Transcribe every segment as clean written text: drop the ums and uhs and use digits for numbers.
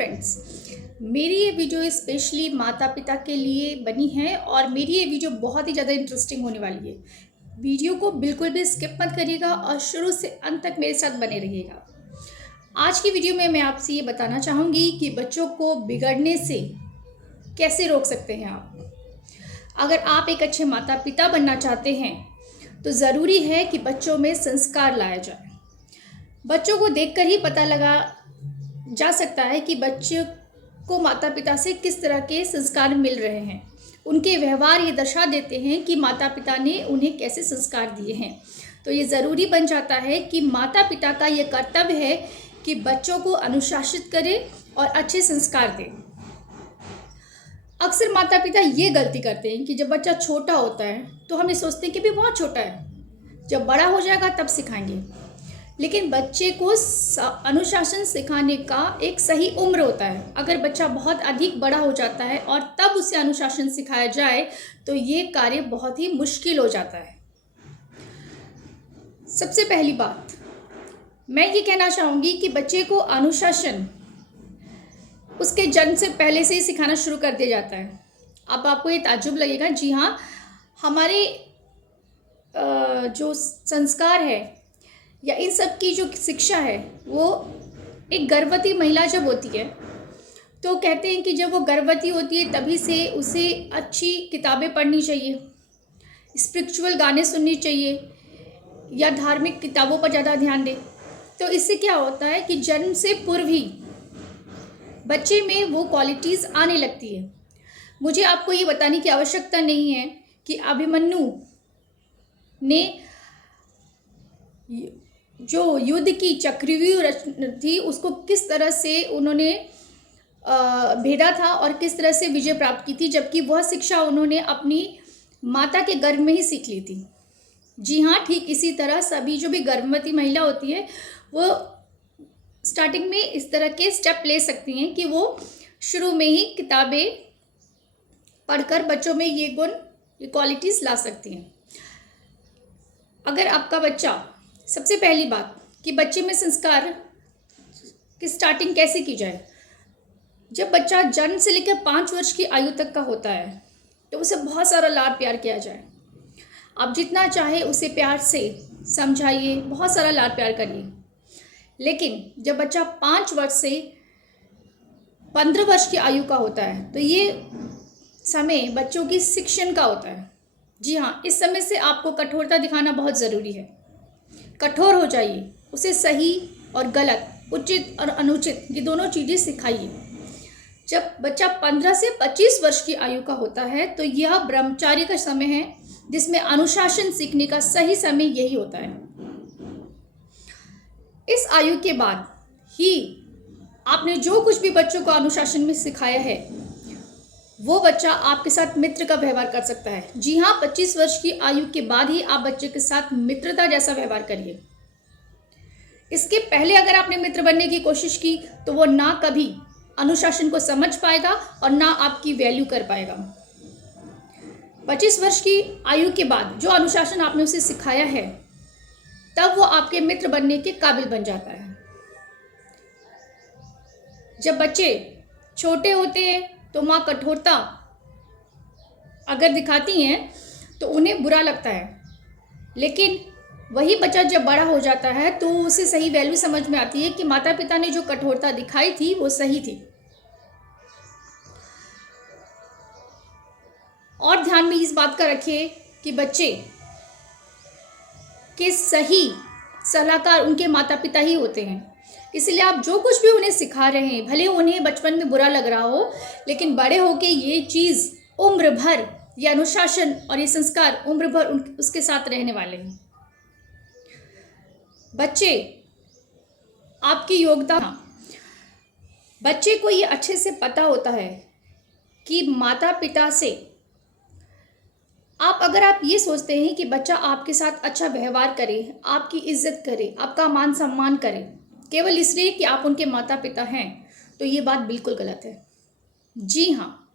Friends, मेरी ये video specially माता पिता के लिए बनी है और मेरी ये वीडियो बहुत ही ज़्यादा इंटरेस्टिंग होने वाली है। वीडियो को बिल्कुल भी स्किप मत करिएगा और शुरू से अंत तक मेरे साथ बने रहिएगा। आज की वीडियो में मैं आपसे ये बताना चाहूँगी कि बच्चों को बिगड़ने से कैसे रोक सकते हैं आप। अगर आप एक अच्छे माता पिता बनना चाहते हैं तो ज़रूरी है कि बच्चों में संस्कार लाया जाए। बच्चों को देखकर ही पता लगा जा सकता है कि बच्चे को माता पिता से किस तरह के संस्कार मिल रहे हैं। उनके व्यवहार ये दर्शा देते हैं कि माता पिता ने उन्हें कैसे संस्कार दिए हैं। तो ये ज़रूरी बन जाता है कि माता पिता का ये कर्तव्य है कि बच्चों को अनुशासित करें और अच्छे संस्कार दें। अक्सर माता पिता ये गलती करते हैं कि जब बच्चा छोटा होता है तो हम ये सोचते हैं कि भी बहुत छोटा है, जब बड़ा हो जाएगा तब सिखाएंगे। लेकिन बच्चे को अनुशासन सिखाने का एक सही उम्र होता है। अगर बच्चा बहुत अधिक बड़ा हो जाता है और तब उसे अनुशासन सिखाया जाए तो ये कार्य बहुत ही मुश्किल हो जाता है। सबसे पहली बात मैं ये कहना चाहूँगी कि बच्चे को अनुशासन उसके जन्म से पहले से ही सिखाना शुरू कर दिया जाता है। अब आपको ये ताज्जुब लगेगा, जी हाँ, हमारे जो संस्कार है या इन सब की जो शिक्षा है वो एक गर्भवती महिला जब होती है तो कहते हैं कि जब वो गर्भवती होती है तभी से उसे अच्छी किताबें पढ़नी चाहिए, स्पिरिचुअल गाने सुननी चाहिए या धार्मिक किताबों पर ज़्यादा ध्यान दे। तो इससे क्या होता है कि जन्म से पूर्व ही बच्चे में वो क्वालिटीज़ आने लगती है। मुझे आपको ये बताने की आवश्यकता नहीं है कि अभिमन्यु ने जो युद्ध की चक्रव्यूह रचना थी उसको किस तरह से उन्होंने भेदा था और किस तरह से विजय प्राप्त की थी, जबकि वह शिक्षा उन्होंने अपनी माता के गर्भ में ही सीख ली थी। जी हाँ, ठीक इसी तरह सभी जो भी गर्भवती महिला होती है वो स्टार्टिंग में इस तरह के स्टेप ले सकती हैं कि वो शुरू में ही किताबें पढ़कर बच्चों में ये गुण, ये क्वालिटीज़ ला सकती हैं। अगर आपका बच्चा, सबसे पहली बात कि बच्चे में संस्कार की स्टार्टिंग कैसे की जाए। जब बच्चा जन्म से लेकर 5 वर्ष की आयु तक का होता है तो उसे बहुत सारा लाड प्यार किया जाए। आप जितना चाहे उसे प्यार से समझाइए, बहुत सारा लाड प्यार करिए। लेकिन जब बच्चा 5 वर्ष से 15 वर्ष की आयु का होता है तो ये समय बच्चों की शिक्षण का होता है। जी हाँ, इस समय से आपको कठोरता दिखाना बहुत ज़रूरी है। कठोर हो जाइए, उसे सही और गलत, उचित और अनुचित ये दोनों चीज़ें सिखाइए। जब बच्चा 15 से 25 वर्ष की आयु का होता है तो यह ब्रह्मचारी का समय है जिसमें अनुशासन सीखने का सही समय यही होता है। इस आयु के बाद ही आपने जो कुछ भी बच्चों को अनुशासन में सिखाया है वो बच्चा आपके साथ मित्र का व्यवहार कर सकता है। जी हाँ, 25 वर्ष की आयु के बाद ही आप बच्चे के साथ मित्रता जैसा व्यवहार करिए। इसके पहले अगर आपने मित्र बनने की कोशिश की तो वो ना कभी अनुशासन को समझ पाएगा और ना आपकी वैल्यू कर पाएगा। 25 वर्ष की आयु के बाद जो अनुशासन आपने उसे सिखाया है तब वो आपके मित्र बनने के काबिल बन जाता है। जब बच्चे छोटे होते हैं तो माँ कठोरता अगर दिखाती हैं तो उन्हें बुरा लगता है, लेकिन वही बच्चा जब बड़ा हो जाता है तो उसे सही वैल्यू समझ में आती है कि माता पिता ने जो कठोरता दिखाई थी वो सही थी। और ध्यान में इस बात का रखिए कि बच्चे के सही सलाहकार उनके माता पिता ही होते हैं। इसलिए आप जो कुछ भी उन्हें सिखा रहे हैं, भले उन्हें बचपन में बुरा लग रहा हो, लेकिन बड़े होके ये चीज़ उम्र भर, ये अनुशासन और ये संस्कार उम्र भर उसके साथ रहने वाले हैं। बच्चे आपकी योग्यता, बच्चे को ये अच्छे से पता होता है कि माता पिता से अगर आप ये सोचते हैं कि बच्चा आपके साथ अच्छा व्यवहार करे, आपकी इज्जत करे, आपका मान सम्मान करे केवल इसलिए कि आप उनके माता पिता हैं, तो ये बात बिल्कुल गलत है। जी हाँ,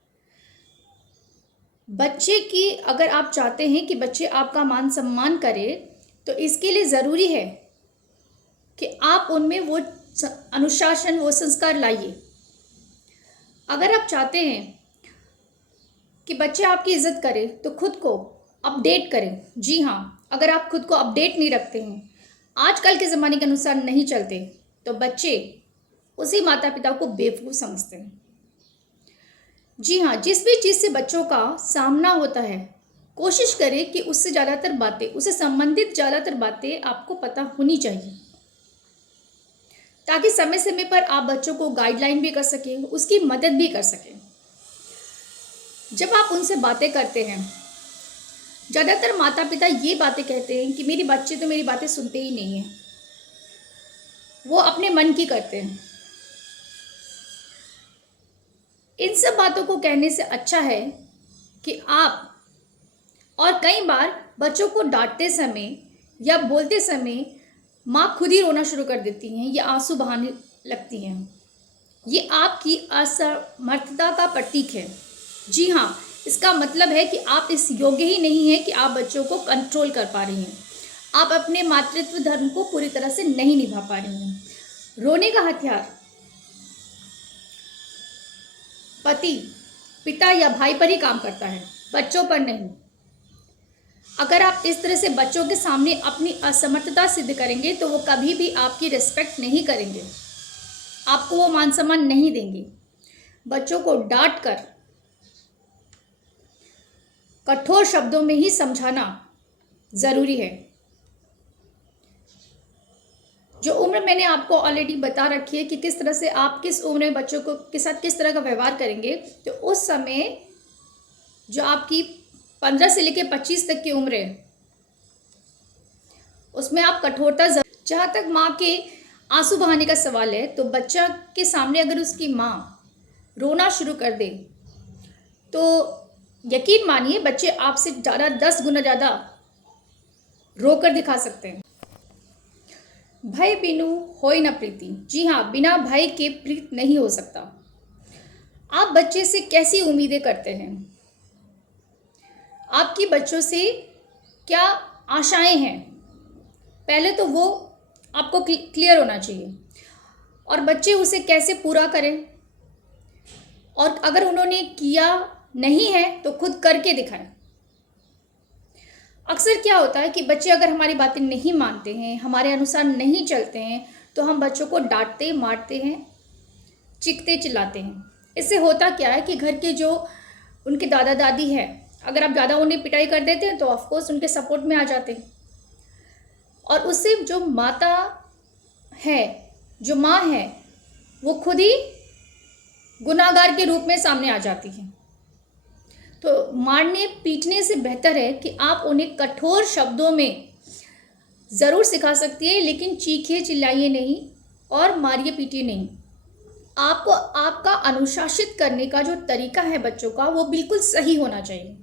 बच्चे की अगर आप चाहते हैं कि बच्चे आपका मान सम्मान करें तो इसके लिए ज़रूरी है कि आप उनमें वो अनुशासन, वो संस्कार लाइए। अगर आप चाहते हैं कि बच्चे आपकी इज्जत करें तो खुद को अपडेट करें। जी हाँ, अगर आप खुद को अपडेट नहीं रखते हैं, आजकल के ज़माने के अनुसार नहीं चलते, तो बच्चे उसी माता पिता को बेवकूफ़ समझते हैं। जी हाँ, जिस भी चीज़ से बच्चों का सामना होता है, कोशिश करें कि उससे ज़्यादातर बातें, उससे संबंधित ज़्यादातर बातें आपको पता होनी चाहिए, ताकि समय समय पर आप बच्चों को गाइडलाइन भी कर सकें, उसकी मदद भी कर सकें। जब आप उनसे बातें करते हैं, ज़्यादातर माता पिता ये बातें कहते हैं कि मेरे बच्चे तो मेरी बातें सुनते ही नहीं हैं, वो अपने मन की करते हैं। इन सब बातों को कहने से अच्छा है कि आप, और कई बार बच्चों को डांटते समय या बोलते समय माँ खुद ही रोना शुरू कर देती हैं या आंसू बहाने लगती हैं। ये आपकी असमर्थता का प्रतीक है। जी हाँ, इसका मतलब है कि आप इस योग्य ही नहीं हैं कि आप बच्चों को कंट्रोल कर पा रही हैं। आप अपने मातृत्व धर्म को पूरी तरह से नहीं निभा पा रही हैं। रोने का हथियार पति, पिता या भाई पर ही काम करता है, बच्चों पर नहीं। अगर आप इस तरह से बच्चों के सामने अपनी असमर्थता सिद्ध करेंगे तो वो कभी भी आपकी रिस्पेक्ट नहीं करेंगे, आपको वो मान सम्मान नहीं देंगे। बच्चों को डांट कर, कठोर शब्दों में ही समझाना ज़रूरी है। जो उम्र मैंने आपको ऑलरेडी बता रखी है कि किस तरह से आप किस उम्र में बच्चों को के साथ किस तरह का व्यवहार करेंगे, तो उस समय जो आपकी 15 से लेकर 25 तक की उम्र है, उसमें आप कठोरता। जहाँ तक माँ के आंसू बहाने का सवाल है, तो बच्चा के सामने अगर उसकी माँ रोना शुरू कर दे तो यकीन मानिए बच्चे आपसे ज़्यादा 10 गुना ज़्यादा रोकर दिखा सकते हैं। भय बिनु होय न प्रीति। जी हाँ, बिना भय के प्रीत नहीं हो सकता। आप बच्चे से कैसी उम्मीदें करते हैं? आपकी बच्चों से क्या आशाएं हैं? पहले तो वो आपको क्लियर होना चाहिए, और बच्चे उसे कैसे पूरा करें, और अगर उन्होंने किया नहीं है तो खुद करके दिखाएं। अक्सर क्या होता है कि बच्चे अगर हमारी बातें नहीं मानते हैं, हमारे अनुसार नहीं चलते हैं, तो हम बच्चों को डांटते, मारते हैं, चीखते चिल्लाते हैं। इससे होता क्या है कि घर के जो उनके दादा दादी हैं, अगर आप ज़्यादा उन्हें पिटाई कर देते हैं तो ऑफकोर्स उनके सपोर्ट में आ जाते हैं, और उससे जो माता है, जो माँ है, वो खुद ही गुनाहगार के रूप में सामने आ जाती है। तो मारने पीटने से बेहतर है कि आप उन्हें कठोर शब्दों में ज़रूर सिखा सकती है, लेकिन चीखिए चिल्लाइए नहीं और मारिए पीटिए नहीं। आपको आपका अनुशासित करने का जो तरीका है बच्चों का, वो बिल्कुल सही होना चाहिए।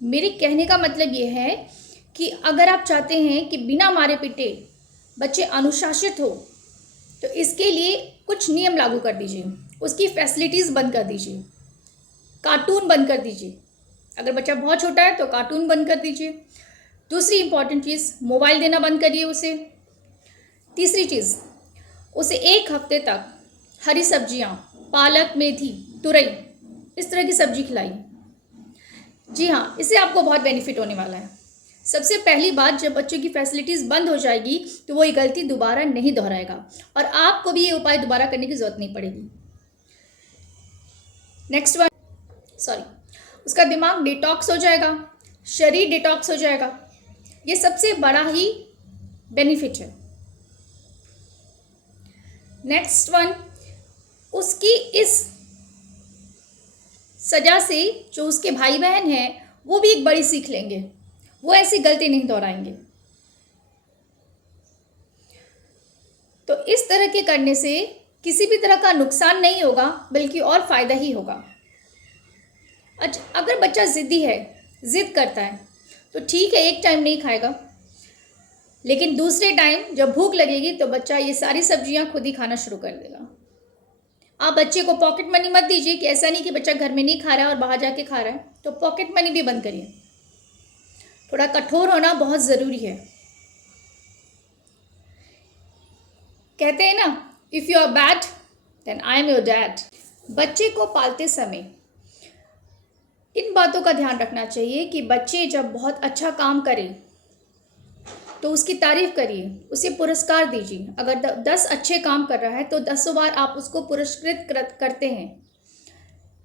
मेरे कहने का मतलब ये है कि अगर आप चाहते हैं कि बिना मारे पीटे बच्चे अनुशासित हो, तो इसके लिए कुछ नियम लागू कर दीजिए, उसकी फैसिलिटीज़ बंद कर दीजिए, कार्टून बंद कर दीजिए। अगर बच्चा बहुत छोटा है तो कार्टून बंद कर दीजिए। दूसरी इंपॉर्टेंट चीज़, मोबाइल देना बंद करिए उसे। तीसरी चीज़, उसे 1 हफ्ते तक हरी सब्जियां, पालक, मेथी, तुरई, इस तरह की सब्जी खिलाइए। जी हाँ, इससे आपको बहुत बेनिफिट होने वाला है। सबसे पहली बात, जब बच्चों की फैसिलिटीज़ बंद हो जाएगी तो वो ये गलती दोबारा नहीं दोहराएगा, और आपको भी ये उपाय दोबारा करने की ज़रूरत नहीं पड़ेगी। नेक्स्ट वन, उसका दिमाग डिटॉक्स हो जाएगा, शरीर डिटॉक्स हो जाएगा। ये सबसे बड़ा ही बेनिफिट है। नेक्स्ट वन, उसकी इस सजा से जो उसके भाई बहन हैं वो भी एक बड़ी सीख लेंगे, वो ऐसी गलती नहीं दोहराएंगे। तो इस तरह के करने से किसी भी तरह का नुकसान नहीं होगा, बल्कि और फ़ायदा ही होगा। अच्छा, अगर बच्चा ज़िद्दी है, ज़िद करता है, तो ठीक है, एक टाइम नहीं खाएगा, लेकिन दूसरे टाइम जब भूख लगेगी तो बच्चा ये सारी सब्जियां खुद ही खाना शुरू कर देगा। आप बच्चे को पॉकेट मनी मत दीजिए, कि ऐसा नहीं कि बच्चा घर में नहीं खा रहा है और बाहर जाके खा रहा है, तो पॉकेट मनी भी बंद करिए। थोड़ा कठोर होना बहुत ज़रूरी है। कहते हैं ना, if you are bad then I am your dad. बच्चे को पालते समय इन बातों का ध्यान रखना चाहिए कि बच्चे जब बहुत अच्छा काम करे तो उसकी तारीफ करिए, उसे पुरस्कार दीजिए। अगर 10 अच्छे काम कर रहा है तो 10 बार आप उसको पुरस्कृत करते हैं।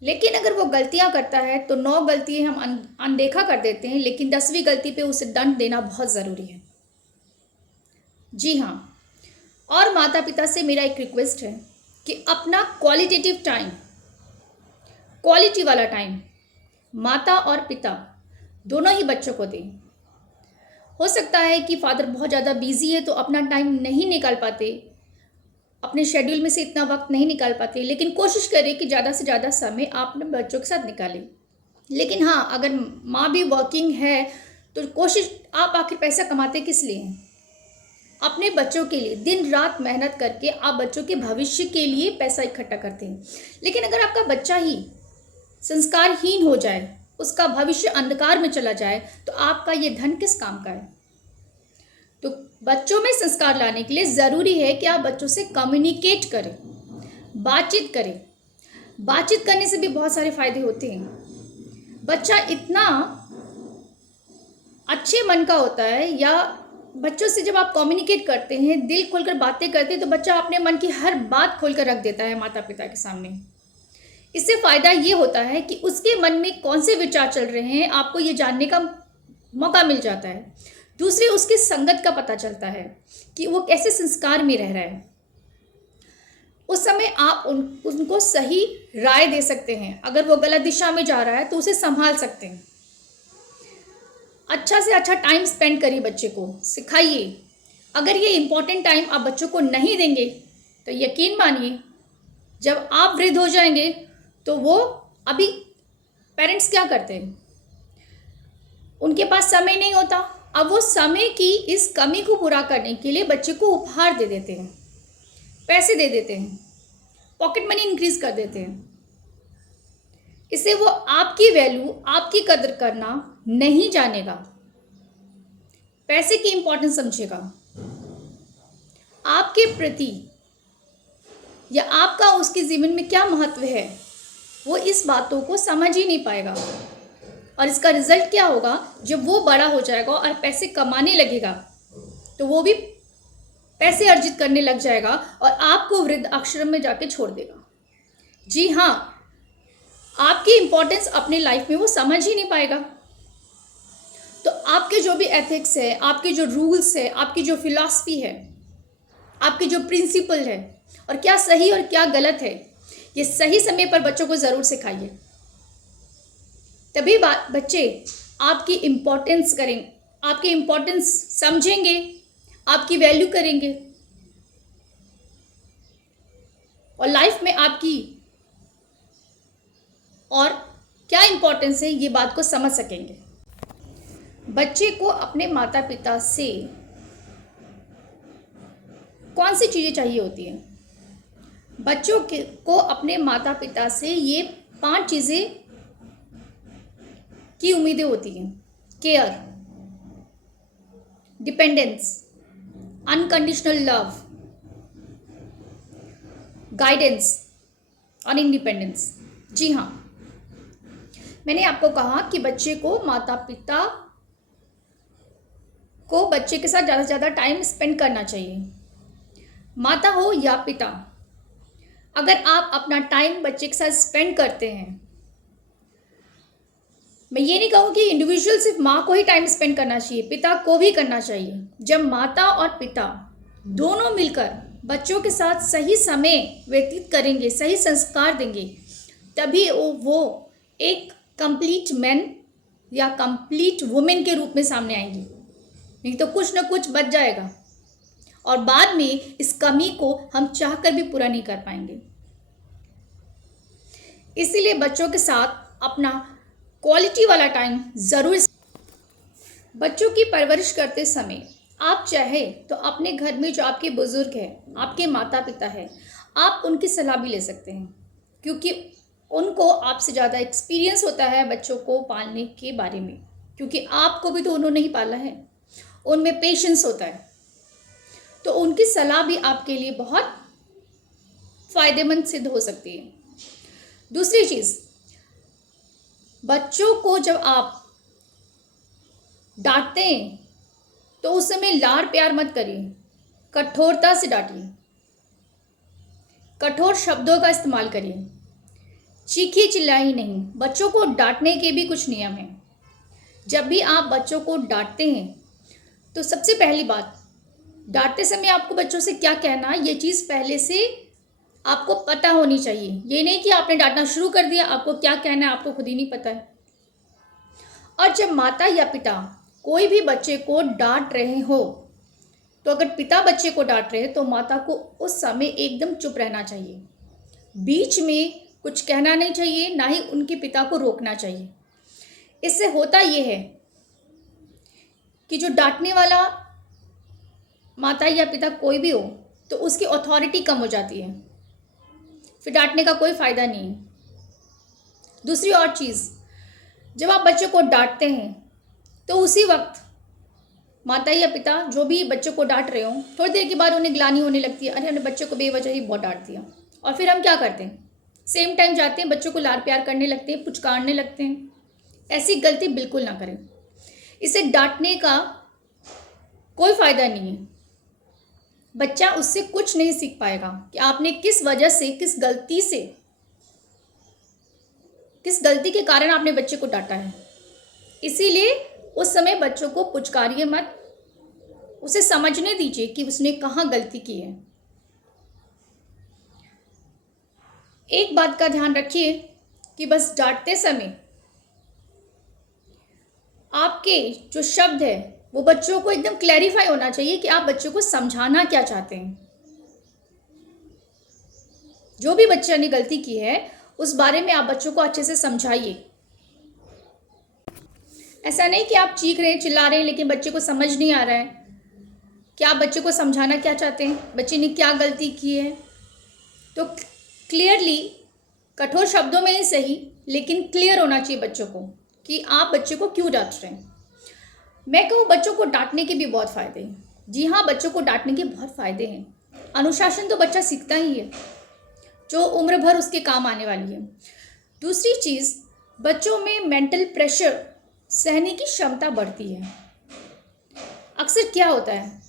लेकिन अगर वो गलतियां करता है तो 9 गलतियां हम अनदेखा कर देते हैं, लेकिन 10वीं गलती पे उसे दंड देना बहुत ज़रूरी है। जी हाँ, और माता पिता से मेरा एक रिक्वेस्ट है कि अपना क्वालिटेटिव टाइम, क्वालिटी वाला टाइम माता और पिता दोनों ही बच्चों को दें। हो सकता है कि फादर बहुत ज़्यादा बिजी है तो अपना टाइम नहीं निकाल पाते, अपने शेड्यूल में से इतना वक्त नहीं निकाल पाते, लेकिन कोशिश करें कि ज़्यादा से ज़्यादा समय आप अपने बच्चों के साथ निकालें। लेकिन हाँ, अगर माँ भी वर्किंग है तो कोशिश, आप आखिर पैसा कमाते किस लिए हैं? अपने बच्चों के लिए दिन रात मेहनत करके आप बच्चों के भविष्य के लिए पैसा इकट्ठा करते हैं। लेकिन अगर आपका बच्चा ही संस्कारहीन हो जाए, उसका भविष्य अंधकार में चला जाए, तो आपका ये धन किस काम का है? तो बच्चों में संस्कार लाने के लिए ज़रूरी है कि आप बच्चों से कम्युनिकेट करें, बातचीत करें। बातचीत करने से भी बहुत सारे फायदे होते हैं। बच्चा इतना अच्छे मन का होता है, या बच्चों से जब आप कम्युनिकेट करते हैं, दिल खोलकर बातें करते हैं, तो बच्चा अपने मन की हर बात खोलकर रख देता है माता पिता के सामने। इससे फ़ायदा ये होता है कि उसके मन में कौन से विचार चल रहे हैं आपको ये जानने का मौका मिल जाता है। दूसरी, उसकी संगत का पता चलता है कि वो कैसे संस्कार में रह रहा है। उस समय आप उनको सही राय दे सकते हैं। अगर वो गलत दिशा में जा रहा है तो उसे संभाल सकते हैं। अच्छा से अच्छा टाइम स्पेंड करिए, बच्चे को सिखाइए। अगर ये इम्पोर्टेंट टाइम आप बच्चों को नहीं देंगे तो यकीन मानिए जब आप वृद्ध हो जाएंगे तो वो, अभी पेरेंट्स क्या करते हैं, उनके पास समय नहीं होता। अब वो समय की इस कमी को पूरा करने के लिए बच्चे को उपहार दे देते हैं, पैसे दे देते हैं, पॉकेट मनी इंक्रीज कर देते हैं। इससे वो आपकी वैल्यू, आपकी कदर करना नहीं जानेगा, पैसे की इंपॉर्टेंस समझेगा। आपके प्रति या आपका उसके जीवन में क्या महत्व है, वो इस बातों को समझ ही नहीं पाएगा। और इसका रिजल्ट क्या होगा, जब वो बड़ा हो जाएगा और पैसे कमाने लगेगा तो वो भी पैसे अर्जित करने लग जाएगा और आपको वृद्ध आश्रम में जाके छोड़ देगा। जी हाँ, आपकी इंपॉर्टेंस अपने लाइफ में वो समझ ही नहीं पाएगा। तो आपके जो भी एथिक्स है, आपके जो रूल्स है, आपकी जो फिलॉसफी है, आपकी जो प्रिंसिपल है, और क्या सही और क्या गलत है, ये सही समय पर बच्चों को ज़रूर सिखाइए। तभी बच्चे आपकी इम्पोर्टेंस करेंगे, आपकी इम्पोर्टेंस समझेंगे, आपकी वैल्यू करेंगे और लाइफ में आपकी और क्या इम्पोर्टेंस है ये बात को समझ सकेंगे। बच्चे को अपने माता पिता से कौन सी चीज़ें चाहिए होती हैं? बच्चों को अपने माता पिता से ये 5 चीज़ें की उम्मीदें होती हैं: care, dependence, unconditional love, guidance और इंडिपेंडेंस। जी हाँ, मैंने आपको कहा कि बच्चे को माता पिता को बच्चे के साथ ज़्यादा से ज़्यादा टाइम स्पेंड करना चाहिए। माता हो या पिता, अगर आप अपना टाइम बच्चे के साथ स्पेंड करते हैं, मैं ये नहीं कहूँ कि इंडिविजुअल सिर्फ माँ को ही टाइम स्पेंड करना चाहिए, पिता को भी करना चाहिए। जब माता और पिता दोनों मिलकर बच्चों के साथ सही समय व्यतीत करेंगे, सही संस्कार देंगे, तभी वो एक कंप्लीट मैन या कंप्लीट वुमेन के रूप में सामने आएंगी। नहीं तो कुछ ना कुछ बच जाएगा और बाद में इस कमी को हम चाहकर भी पूरा नहीं कर पाएंगे। इसीलिए बच्चों के साथ अपना क्वालिटी वाला टाइम ज़रूर। बच्चों की परवरिश करते समय आप चाहे तो अपने घर में जो आपके बुजुर्ग हैं, आपके माता पिता हैं, आप उनकी सलाह भी ले सकते हैं, क्योंकि उनको आपसे ज़्यादा एक्सपीरियंस होता है बच्चों को पालने के बारे में, क्योंकि आपको भी तो उन्होंने ही पाला है, उनमें पेशेंस होता है। तो उनकी सलाह भी आपके लिए बहुत फायदेमंद सिद्ध हो सकती है। दूसरी चीज़, बच्चों को जब आप डांटते हैं तो उस समय लाड़ प्यार मत करिए, कठोरता से डांटिए, कठोर शब्दों का इस्तेमाल करिए, चीखी चिल्लाई नहीं। बच्चों को डांटने के भी कुछ नियम हैं। जब भी आप बच्चों को डांटते हैं तो सबसे पहली बात, डांटते समय आपको बच्चों से क्या कहना है ये चीज़ पहले से आपको पता होनी चाहिए। ये नहीं कि आपने डांटना शुरू कर दिया, आपको क्या कहना है आपको खुद ही नहीं पता है। और जब माता या पिता कोई भी बच्चे को डांट रहे हो तो अगर पिता बच्चे को डांट रहे हैं तो माता को उस समय एकदम चुप रहना चाहिए, बीच में कुछ कहना नहीं चाहिए, ना ही उनके पिता को रोकना चाहिए। इससे होता ये है कि जो डांटने वाला माता या पिता कोई भी हो तो उसकी अथॉरिटी कम हो जाती है, फिर डांटने का कोई फ़ायदा नहीं है। दूसरी और चीज़, जब आप बच्चे को डांटते हैं तो उसी वक्त माता या पिता जो भी बच्चे को डांट रहे हो, थोड़ी देर के बाद उन्हें ग्लानि होने लगती है, अरे हमने बच्चे को बेवजह ही बहुत डांट दिया। और फिर हम क्या करते हैं, सेम टाइम जाते हैं बच्चों को लाड़ प्यार करने लगते हैं, पुचकारने लगते हैं। ऐसी गलती बिल्कुल ना करें। इसे डांटने का कोई फ़ायदा नहीं है। बच्चा उससे कुछ नहीं सीख पाएगा कि आपने किस वजह से, किस गलती के कारण आपने बच्चे को डांटा है। इसीलिए उस समय बच्चों को पुचकारिए मत, उसे समझने दीजिए कि उसने कहाँ गलती की है। एक बात का ध्यान रखिए कि बस डांटते समय आपके जो शब्द है वो बच्चों को एकदम क्लैरिफाई होना चाहिए कि आप बच्चों को समझाना क्या चाहते हैं। जो भी बच्चे ने गलती की है उस बारे में आप बच्चों को अच्छे से समझाइए। ऐसा नहीं कि आप चीख रहे हैं, चिल्ला रहे हैं, लेकिन बच्चे को समझ नहीं आ रहा है कि आप बच्चे को समझाना क्या चाहते हैं, बच्चे ने क्या गलती की है। तो क्लियरली, कठोर शब्दों में ही सही, लेकिन क्लियर होना चाहिए बच्चों को कि आप बच्चे को क्यों डांट रहे हैं। मैं कहूँ बच्चों को डांटने के भी बहुत फ़ायदे हैं। जी हाँ, बच्चों को डांटने के बहुत फ़ायदे हैं। अनुशासन तो बच्चा सीखता ही है, जो उम्र भर उसके काम आने वाली है। दूसरी चीज़, बच्चों में मेंटल प्रेशर सहने की क्षमता बढ़ती है। अक्सर क्या होता है,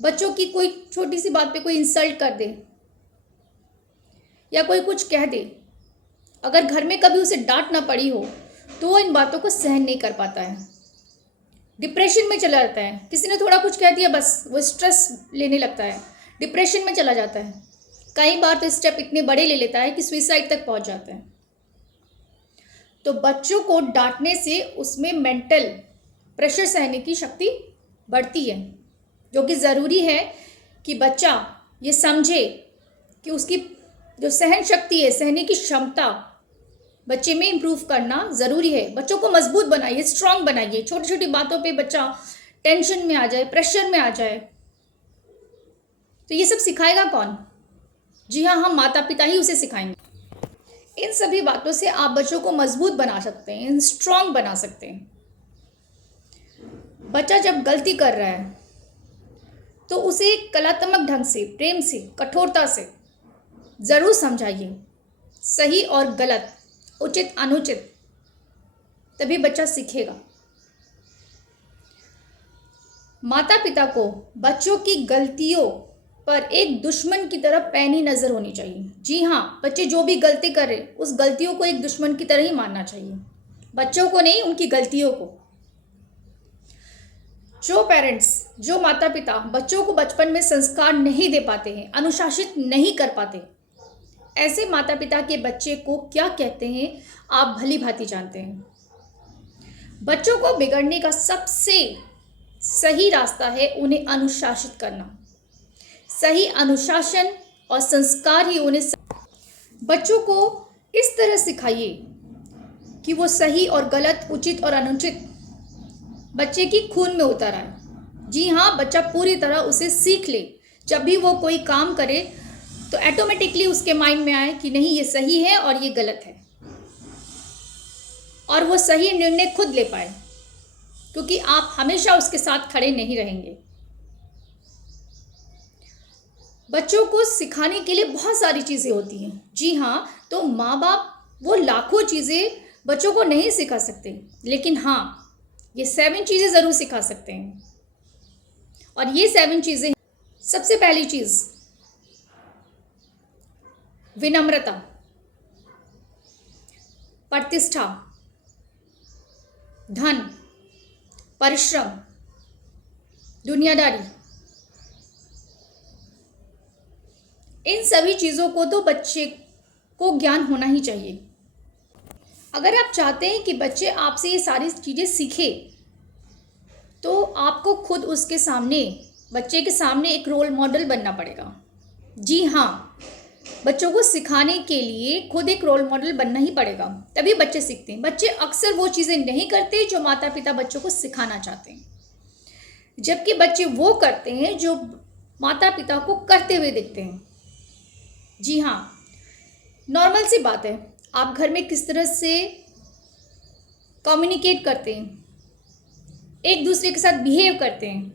बच्चों की कोई छोटी सी बात पे कोई इंसल्ट कर दे या कोई कुछ कह दे, अगर घर में कभी उसे डांट ना पड़ी हो तो वो इन बातों को सहन नहीं कर पाता है, डिप्रेशन में चला जाता है। किसी ने थोड़ा कुछ कह दिया, बस वो स्ट्रेस लेने लगता है, डिप्रेशन में चला जाता है। कई बार तो स्टेप इतने बड़े ले लेता है कि सुसाइड तक पहुंच जाता है। तो बच्चों को डांटने से उसमें मेंटल प्रेशर सहने की शक्ति बढ़ती है, जो कि ज़रूरी है कि बच्चा ये समझे कि उसकी जो सहन शक्ति है, सहने की क्षमता बच्चे में इम्प्रूव करना ज़रूरी है। बच्चों को मजबूत बनाइए, स्ट्रांग बनाइए। छोटी छोटी बातों पे बच्चा टेंशन में आ जाए, प्रेशर में आ जाए, तो ये सब सिखाएगा कौन? जी हाँ, हम माता पिता ही उसे सिखाएंगे। इन सभी बातों से आप बच्चों को मजबूत बना सकते हैं, स्ट्रांग बना सकते हैं। बच्चा जब गलती कर रहा है तो उसे कलात्मक ढंग से, प्रेम से, कठोरता से ज़रूर समझाइए, सही और गलत, उचित अनुचित, तभी बच्चा सीखेगा। माता पिता को बच्चों की गलतियों पर एक दुश्मन की तरह पैनी नज़र होनी चाहिए। जी हाँ, बच्चे जो भी गलती कर रहे उस गलतियों को एक दुश्मन की तरह ही मानना चाहिए, बच्चों को नहीं, उनकी गलतियों को। जो पेरेंट्स, जो माता पिता बच्चों को बचपन में संस्कार नहीं दे पाते हैं, अनुशासित नहीं कर पाते, ऐसे माता पिता के बच्चे को क्या कहते हैं आप भली भांति जानते हैं। बच्चों को बिगड़ने का सबसे सही रास्ता है उन्हें अनुशासित करना। सही अनुशासन और संस्कार ही उन्हें बच्चों को इस तरह सिखाइए कि वो सही और गलत, उचित और अनुचित बच्चे की खून में उतर आए। जी हाँ, बच्चा पूरी तरह उसे सीख ले। जब भी वो कोई काम करे तो ऑटोमेटिकली उसके माइंड में आए कि नहीं, ये सही है और ये गलत है, और वो सही निर्णय खुद ले पाए, क्योंकि आप हमेशा उसके साथ खड़े नहीं रहेंगे। बच्चों को सिखाने के लिए बहुत सारी चीज़ें होती हैं। जी हाँ, तो माँ बाप वो लाखों चीज़ें बच्चों को नहीं सिखा सकते, लेकिन हाँ, ये 7 चीज़ें ज़रूर सिखा सकते हैं। और ये 7 चीज़ें, सबसे पहली चीज़ विनम्रता, प्रतिष्ठा, धन, परिश्रम, दुनियादारी। इन सभी चीज़ों को तो बच्चे को ज्ञान होना ही चाहिए। अगर आप चाहते हैं कि बच्चे आपसे ये सारी चीज़ें सीखे, तो आपको खुद उसके सामने, बच्चे के सामने एक रोल मॉडल बनना पड़ेगा। जी हाँ, बच्चों को सिखाने के लिए खुद एक रोल मॉडल बनना ही पड़ेगा, तभी बच्चे सीखते हैं। बच्चे अक्सर वो चीज़ें नहीं करते जो माता पिता बच्चों को सिखाना चाहते हैं, जबकि बच्चे वो करते हैं जो माता पिता को करते हुए दिखते हैं। जी हाँ, नॉर्मल सी बात है, आप घर में किस तरह से कम्युनिकेट करते हैं, एक दूसरे के साथ बिहेव करते हैं,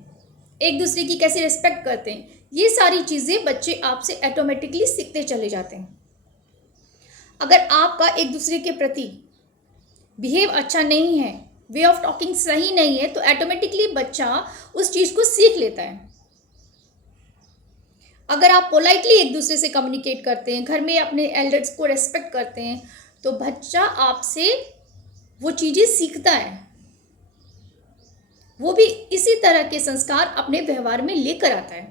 एक दूसरे की कैसे रिस्पेक्ट करते हैं, ये सारी चीज़ें बच्चे आपसे ऑटोमेटिकली सीखते चले जाते हैं। अगर आपका एक दूसरे के प्रति बिहेव अच्छा नहीं है, वे ऑफ टॉकिंग सही नहीं है, तो ऑटोमेटिकली बच्चा उस चीज़ को सीख लेता है। अगर आप पोलाइटली एक दूसरे से कम्युनिकेट करते हैं, घर में अपने एल्डर्स को रेस्पेक्ट करते हैं, तो बच्चा आपसे वो चीज़ें सीखता है। वो भी इसी तरह के संस्कार अपने व्यवहार में लेकर आता है।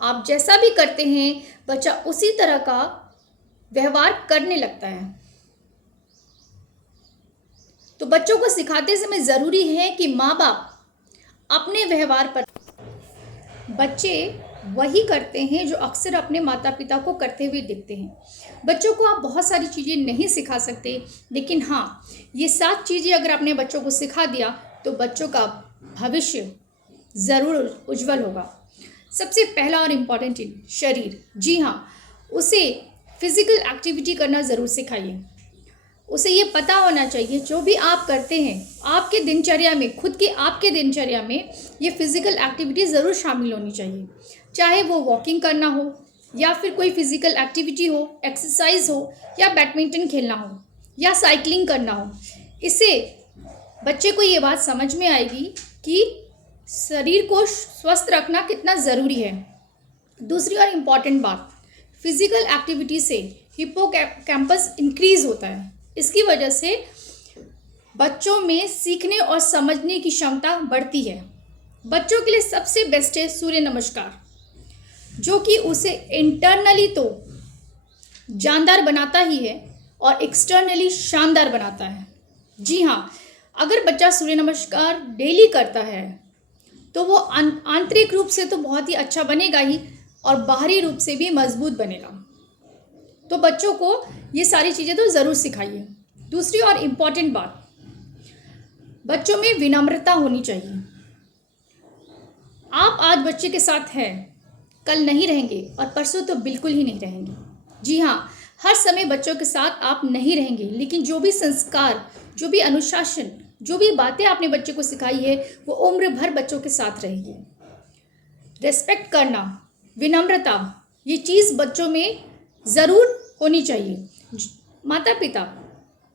आप जैसा भी करते हैं, बच्चा उसी तरह का व्यवहार करने लगता है। तो बच्चों को सिखाते समय ज़रूरी है कि माँ बाप अपने व्यवहार पर, बच्चे वही करते हैं जो अक्सर अपने माता पिता को करते हुए दिखते हैं। बच्चों को आप बहुत सारी चीज़ें नहीं सिखा सकते, लेकिन हाँ, ये 7 चीज़ें अगर आपने बच्चों को सिखा दिया तो बच्चों का भविष्य ज़रूर उज्जवल होगा। सबसे पहला और इम्पॉर्टेंट चीज़ शरीर। जी हाँ, उसे फिज़िकल एक्टिविटी करना ज़रूर सिखाइए। उसे ये पता होना चाहिए जो भी आप करते हैं आपके दिनचर्या में, खुद के आपके दिनचर्या में ये फिज़िकल एक्टिविटी ज़रूर शामिल होनी चाहिए। चाहे वो वॉकिंग करना हो, या फिर कोई फिज़िकल एक्टिविटी हो, एक्सरसाइज हो, या बैडमिंटन खेलना हो, या साइकिलिंग करना हो। इससे बच्चे को ये बात समझ में आएगी कि शरीर को स्वस्थ रखना कितना ज़रूरी है। दूसरी और इम्पॉर्टेंट बात, फिज़िकल एक्टिविटी से हिप्पोकैम्पस इंक्रीज़ होता है। इसकी वजह से बच्चों में सीखने और समझने की क्षमता बढ़ती है। बच्चों के लिए सबसे बेस्ट है सूर्य नमस्कार, जो कि उसे इंटरनली तो जानदार बनाता ही है और एक्सटर्नली शानदार बनाता है। जी हाँ, अगर बच्चा सूर्य नमस्कार डेली करता है तो वो आंतरिक रूप से तो बहुत ही अच्छा बनेगा ही, और बाहरी रूप से भी मजबूत बनेगा। तो बच्चों को ये सारी चीज़ें तो ज़रूर सिखाइए। दूसरी और इम्पॉर्टेंट बात, बच्चों में विनम्रता होनी चाहिए। आप आज बच्चे के साथ हैं, कल नहीं रहेंगे, और परसों तो बिल्कुल ही नहीं रहेंगे। जी हाँ, हर समय बच्चों के साथ आप नहीं रहेंगे, लेकिन जो भी संस्कार, जो भी अनुशासन, जो भी बातें आपने बच्चे को सिखाई है, वो उम्र भर बच्चों के साथ रहेगी। रेस्पेक्ट करना, विनम्रता, ये चीज़ बच्चों में ज़रूर होनी चाहिए। माता पिता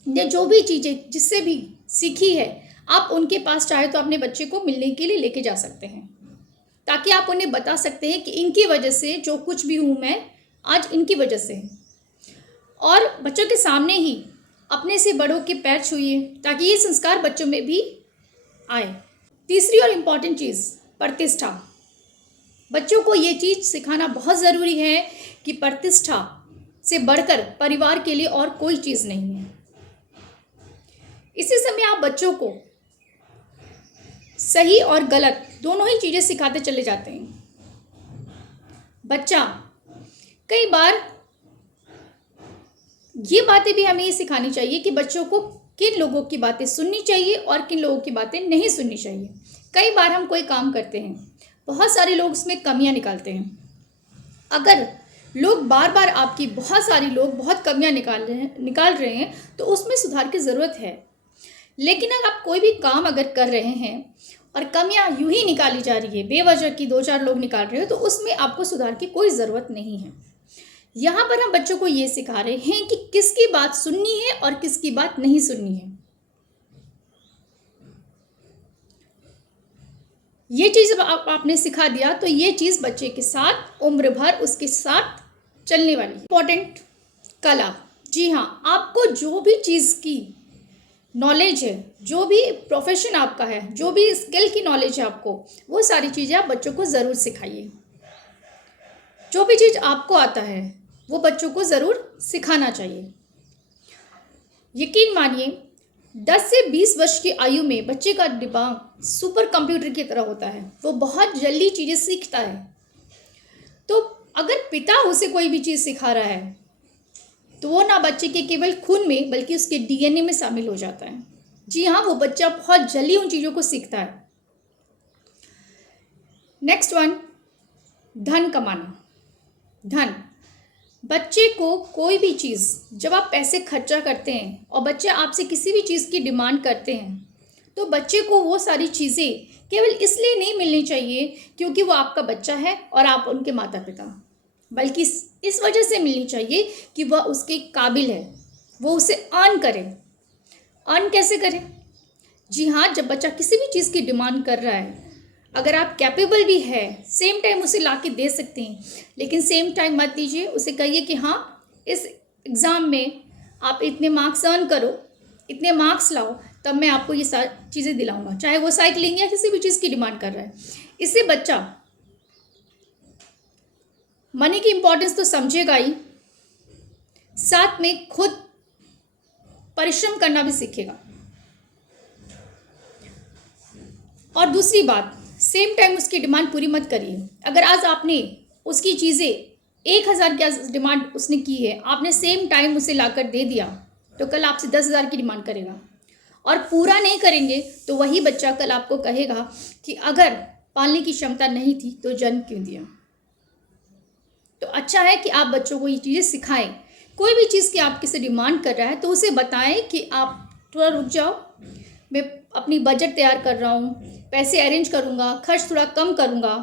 ने जो भी चीज़ें जिससे भी सीखी है, आप उनके पास चाहे तो अपने बच्चे को मिलने के लिए लेके जा सकते हैं, ताकि आप उन्हें बता सकते हैं कि इनकी वजह से जो कुछ भी हूँ मैं, आज इनकी वजह से है। और बच्चों के सामने ही अपने से बड़ों के पैर छूइए, ताकि ये संस्कार बच्चों में भी आए। तीसरी और इम्पॉर्टेंट चीज़, प्रतिष्ठा। बच्चों को ये चीज़ सिखाना बहुत ज़रूरी है कि प्रतिष्ठा से बढ़कर परिवार के लिए और कोई चीज़ नहीं है। इसी समय आप बच्चों को सही और गलत दोनों ही चीज़ें सिखाते चले जाते हैं। बच्चा कई बार ये बातें भी हमें ये सिखानी चाहिए कि बच्चों को किन लोगों की बातें सुननी चाहिए और किन लोगों की बातें नहीं सुननी चाहिए। कई बार हम कोई काम करते हैं, बहुत सारे लोग उसमें कमियां निकालते हैं। अगर लोग बार बार आपकी, बहुत सारे लोग बहुत कमियां निकाल रहे हैं तो उसमें सुधार की ज़रूरत है। लेकिन अगर आप कोई भी काम अगर कर रहे हैं और कमियां यूं ही निकाली जा रही है बेवजह की, 2-4 लोग निकाल रहे हो, तो उसमें आपको सुधार की कोई ज़रूरत नहीं है। यहाँ पर हम बच्चों को ये सिखा रहे हैं कि किसकी बात सुननी है और किसकी बात नहीं सुननी है। ये चीज़ आपने सिखा दिया तो ये चीज़ बच्चे के साथ उम्र भर उसके साथ चलने वाली है। इम्पोर्टेंट कला, जी हाँ, आपको जो भी चीज़ की नॉलेज है, जो भी प्रोफेशन आपका है, जो भी स्किल की नॉलेज है आपको, वो सारी चीज़ें आप बच्चों को ज़रूर सिखाइए। जो भी चीज़ आपको आता है वो बच्चों को ज़रूर सिखाना चाहिए। यकीन मानिए 10 से 20 वर्ष की आयु में बच्चे का दिमाग सुपर कंप्यूटर की तरह होता है, वो बहुत जल्दी चीज़ें सीखता है। तो अगर पिता उसे कोई भी चीज़ सिखा रहा है तो वो ना बच्चे के केवल खून में बल्कि उसके डीएनए में शामिल हो जाता है। जी हाँ, वो बच्चा बहुत जल्दी उन चीज़ों को सीखता है। नेक्स्ट वन, धन कमाना। धन, बच्चे को कोई भी चीज़, जब आप पैसे खर्चा करते हैं और बच्चे आपसे किसी भी चीज़ की डिमांड करते हैं तो बच्चे को वो सारी चीज़ें केवल इसलिए नहीं मिलनी चाहिए क्योंकि वो आपका बच्चा है और आप उनके माता पिता, बल्कि इस वजह से मिलनी चाहिए कि वह उसके काबिल है, वो उसे अर्न करे। अर्न कैसे करे? जी हाँ, जब बच्चा किसी भी चीज़ की डिमांड कर रहा है, अगर आप कैपेबल भी है, सेम टाइम उसे ला के दे सकते हैं, लेकिन सेम टाइम मत दीजिए। उसे कहिए कि हाँ, इस एग्ज़ाम में आप इतने मार्क्स अर्न करो, इतने मार्क्स लाओ, तब मैं आपको ये सारी चीज़ें दिलाऊंगा, चाहे वो साइकिलिंग या किसी भी चीज़ की डिमांड कर रहा है। इससे बच्चा मनी की इम्पोर्टेंस तो समझेगा ही, साथ में खुद परिश्रम करना भी सीखेगा। और दूसरी बात, सेम टाइम उसकी डिमांड पूरी मत करिए। अगर आज आपने उसकी चीज़ें 1000 की डिमांड उसने की है, आपने सेम टाइम उसे लाकर दे दिया, तो कल आपसे 10,000 की डिमांड करेगा। और पूरा नहीं करेंगे तो वही बच्चा कल आपको कहेगा कि अगर पालने की क्षमता नहीं थी तो जन्म क्यों दिया। तो अच्छा है कि आप बच्चों को ये चीज़ें सिखाएं। कोई भी चीज़ की आप किसी डिमांड कर रहा है तो उसे बताएं कि आप थोड़ा रुक जाओ, मैं अपनी बजट तैयार कर रहा हूँ, पैसे अरेंज करूँगा, खर्च थोड़ा कम करूँगा,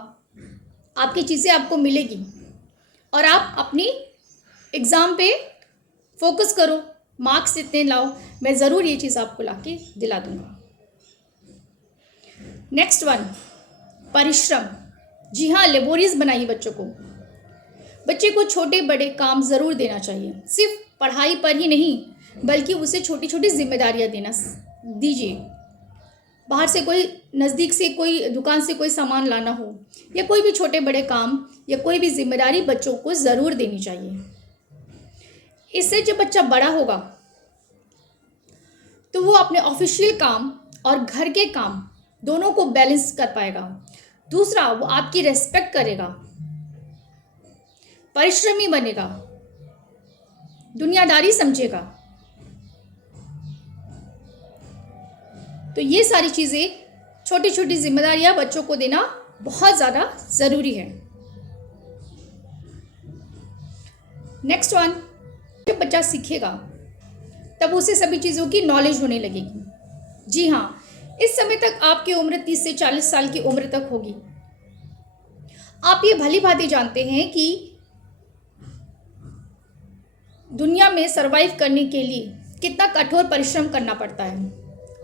आपकी चीज़ें आपको मिलेगी और आप अपनी एग्ज़ाम पे फोकस करो, मार्क्स इतने लाओ, मैं ज़रूर ये चीज़ आपको लाके दिला दूँगा। नेक्स्ट वन, परिश्रम। जी हाँ, लेबोरियस बनाइए बच्चों को। बच्चे को छोटे बड़े काम ज़रूर देना चाहिए, सिर्फ पढ़ाई पर ही नहीं बल्कि उसे छोटी छोटी जिम्मेदारियाँ देना दीजिए। बाहर से कोई, नज़दीक से कोई दुकान से कोई सामान लाना हो या कोई भी छोटे बड़े काम या कोई भी जिम्मेदारी बच्चों को ज़रूर देनी चाहिए। इससे जब बच्चा बड़ा होगा तो वो अपने ऑफिशियल काम और घर के काम दोनों को बैलेंस कर पाएगा। दूसरा, वो आपकी रेस्पेक्ट करेगा, परिश्रमी बनेगा, दुनियादारी समझेगा। तो ये सारी चीज़ें, छोटी छोटी जिम्मेदारियां बच्चों को देना बहुत ज़्यादा ज़रूरी है। नेक्स्ट वन, जब बच्चा सीखेगा तब उसे सभी चीज़ों की नॉलेज होने लगेगी। जी हाँ, इस समय तक आपकी उम्र 30 से 40 साल की उम्र तक होगी। आप ये भली भांति जानते हैं कि दुनिया में सरवाइव करने के लिए कितना कठोर परिश्रम करना पड़ता है,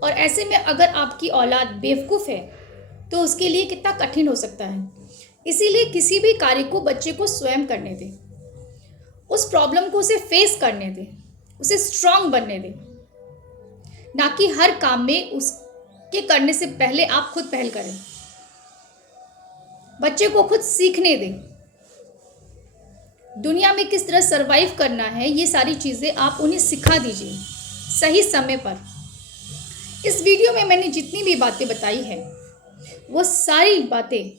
और ऐसे में अगर आपकी औलाद बेवकूफ़ है तो उसके लिए कितना कठिन हो सकता है। इसीलिए किसी भी कार्य को बच्चे को स्वयं करने दें, उस प्रॉब्लम को उसे फेस करने दें, उसे स्ट्रांग बनने दें, ना कि हर काम में उसके करने से पहले आप खुद पहल करें। बच्चे को खुद सीखने दें, दुनिया में किस तरह सरवाइव करना है, ये सारी चीज़ें आप उन्हें सिखा दीजिए सही समय पर। इस वीडियो में मैंने जितनी भी बातें बताई है वो सारी बातें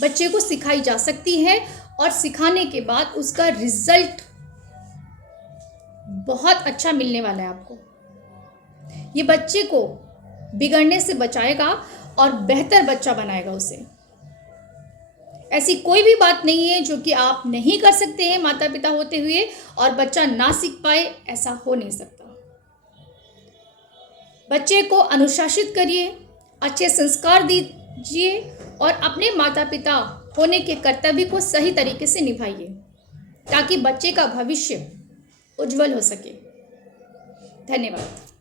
बच्चे को सिखाई जा सकती हैं और सिखाने के बाद उसका रिजल्ट बहुत अच्छा मिलने वाला है आपको। ये बच्चे को बिगड़ने से बचाएगा और बेहतर बच्चा बनाएगा उसे। ऐसी कोई भी बात नहीं है जो कि आप नहीं कर सकते हैं माता पिता होते हुए और बच्चा ना सीख पाए, ऐसा हो नहीं सकता। बच्चे को अनुशासित करिए, अच्छे संस्कार जिए और अपने माता पिता होने के कर्तव्य को सही तरीके से निभाइए ताकि बच्चे का भविष्य उज्जवल हो सके। धन्यवाद।